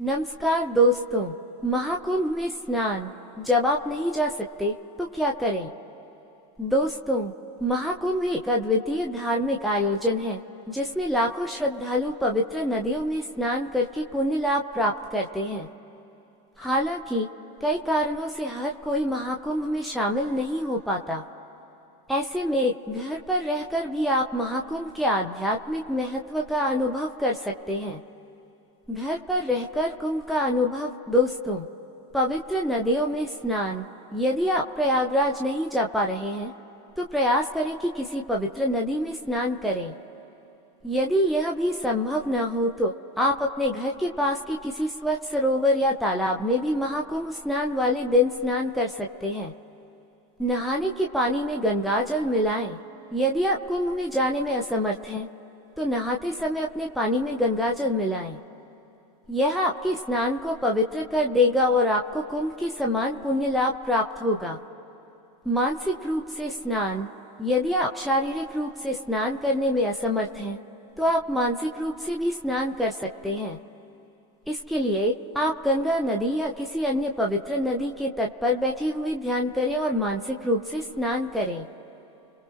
नमस्कार दोस्तों, महाकुंभ में स्नान जब आप नहीं जा सकते तो क्या करें। दोस्तों, महाकुंभ एक अद्वितीय धार्मिक आयोजन है जिसमें लाखों श्रद्धालु पवित्र नदियों में स्नान करके पुण्य लाभ प्राप्त करते हैं। हालांकि कई कारणों से हर कोई महाकुंभ में शामिल नहीं हो पाता। ऐसे में घर पर रहकर भी आप महाकुंभ के आध्यात्मिक महत्व का अनुभव कर सकते हैं। घर पर रहकर कुंभ का अनुभव। दोस्तों, पवित्र नदियों में स्नान। यदि आप प्रयागराज नहीं जा पा रहे हैं तो प्रयास करें कि किसी पवित्र नदी में स्नान करें। यदि यह भी संभव न हो तो आप अपने घर के पास के किसी स्वच्छ सरोवर या तालाब में भी महाकुंभ स्नान वाले दिन स्नान कर सकते हैं। नहाने के पानी में गंगाजल मिलाएं। यदि आप कुंभ में जाने में असमर्थ हैं तो नहाते समय अपने पानी में गंगाजल मिलाएं। यह आपके स्नान को पवित्र कर देगा और आपको कुंभ के समान पुण्य लाभ प्राप्त होगा। मानसिक रूप से स्नान। यदि आप शारीरिक रूप से स्नान करने में असमर्थ हैं तो आप मानसिक रूप से भी स्नान कर सकते हैं। इसके लिए आप गंगा नदी या किसी अन्य पवित्र नदी के तट पर बैठे हुए ध्यान करें और मानसिक रूप से स्नान करें।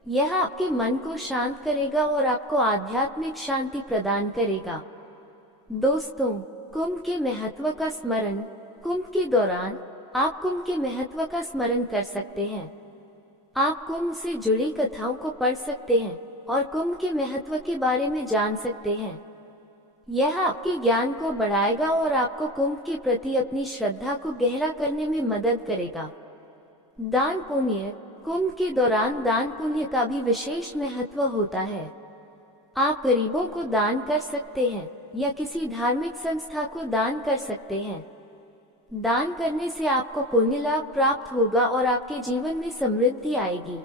यह आपके मन को शांत करेगा और आपको आध्यात्मिक शांति प्रदान करेगा। दोस्तों, कुंभ के महत्व का स्मरण। कुंभ के दौरान आप कुंभ के महत्व का स्मरण कर सकते हैं। आप कुंभ से जुड़ी कथाओं को पढ़ सकते हैं और कुंभ के महत्व के बारे में जान सकते हैं। यह आपके ज्ञान को बढ़ाएगा और आपको कुंभ के प्रति अपनी श्रद्धा को गहरा करने में मदद करेगा। दान पुण्य। कुंभ के दौरान दान पुण्य का भी विशेष महत्व होता है। आप गरीबों को दान कर सकते हैं या किसी धार्मिक संस्था को दान कर सकते हैं। दान करने से आपको पुण्य लाभ प्राप्त होगा और आपके जीवन में समृद्धि आएगी।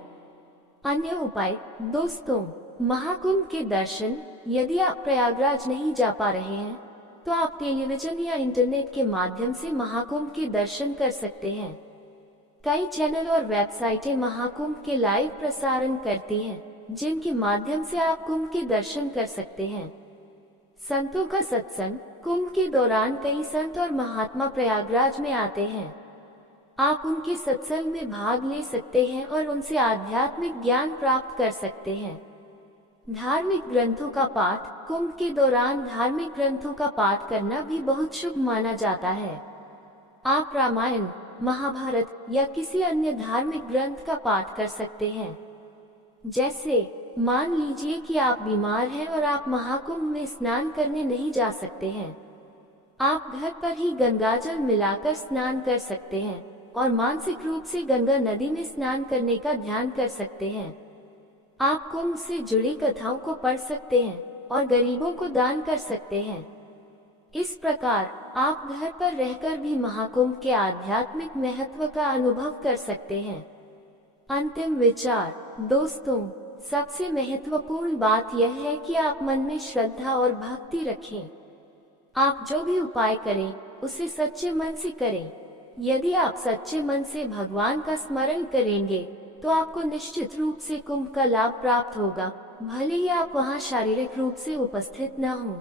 अन्य उपाय। दोस्तों, महाकुंभ के दर्शन। यदि आप प्रयागराज नहीं जा पा रहे हैं तो आप टेलीविजन या इंटरनेट के माध्यम से महाकुंभ के दर्शन कर सकते हैं। कई चैनल और वेबसाइटें महाकुंभ के लाइव प्रसारण करती हैं, जिनके माध्यम से आप कुंभ के दर्शन कर सकते हैं। संतों का सत्संग। कुंभ के दौरान कई संत और महात्मा प्रयागराज में आते हैं। आप उनके सत्संग में भाग ले सकते हैं और उनसे आध्यात्मिक ज्ञान प्राप्त कर सकते हैं। धार्मिक ग्रंथों का पाठ। कुंभ के दौरान धार्मिक ग्रंथों का पाठ करना भी बहुत शुभ माना जाता है। आप रामायण, महाभारत या किसी अन्य धार्मिक ग्रंथ का पाठ कर सकते हैं। जैसे मान लीजिए कि आप बीमार हैं और आप महाकुंभ में स्नान करने नहीं जा सकते हैं। आप घर पर ही गंगाजल मिलाकर स्नान कर सकते हैं और मानसिक रूप से गंगा नदी में स्नान करने का ध्यान कर सकते हैं। आप कुंभ से जुड़ी कथाओं को पढ़ सकते हैं और गरीबों को दान कर सकते हैं। इस प्रकार आप घर पर रहकर भी महाकुंभ के आध्यात्मिक महत्व का अनुभव कर सकते हैं। अंतिम विचार। दोस्तों, सबसे महत्वपूर्ण बात यह है कि आप मन में श्रद्धा और भक्ति रखें। आप जो भी उपाय करें उसे सच्चे मन से करें। यदि आप सच्चे मन से भगवान का स्मरण करेंगे तो आपको निश्चित रूप से कुंभ का लाभ प्राप्त होगा, भले ही आप वहां शारीरिक रूप से उपस्थित न हों।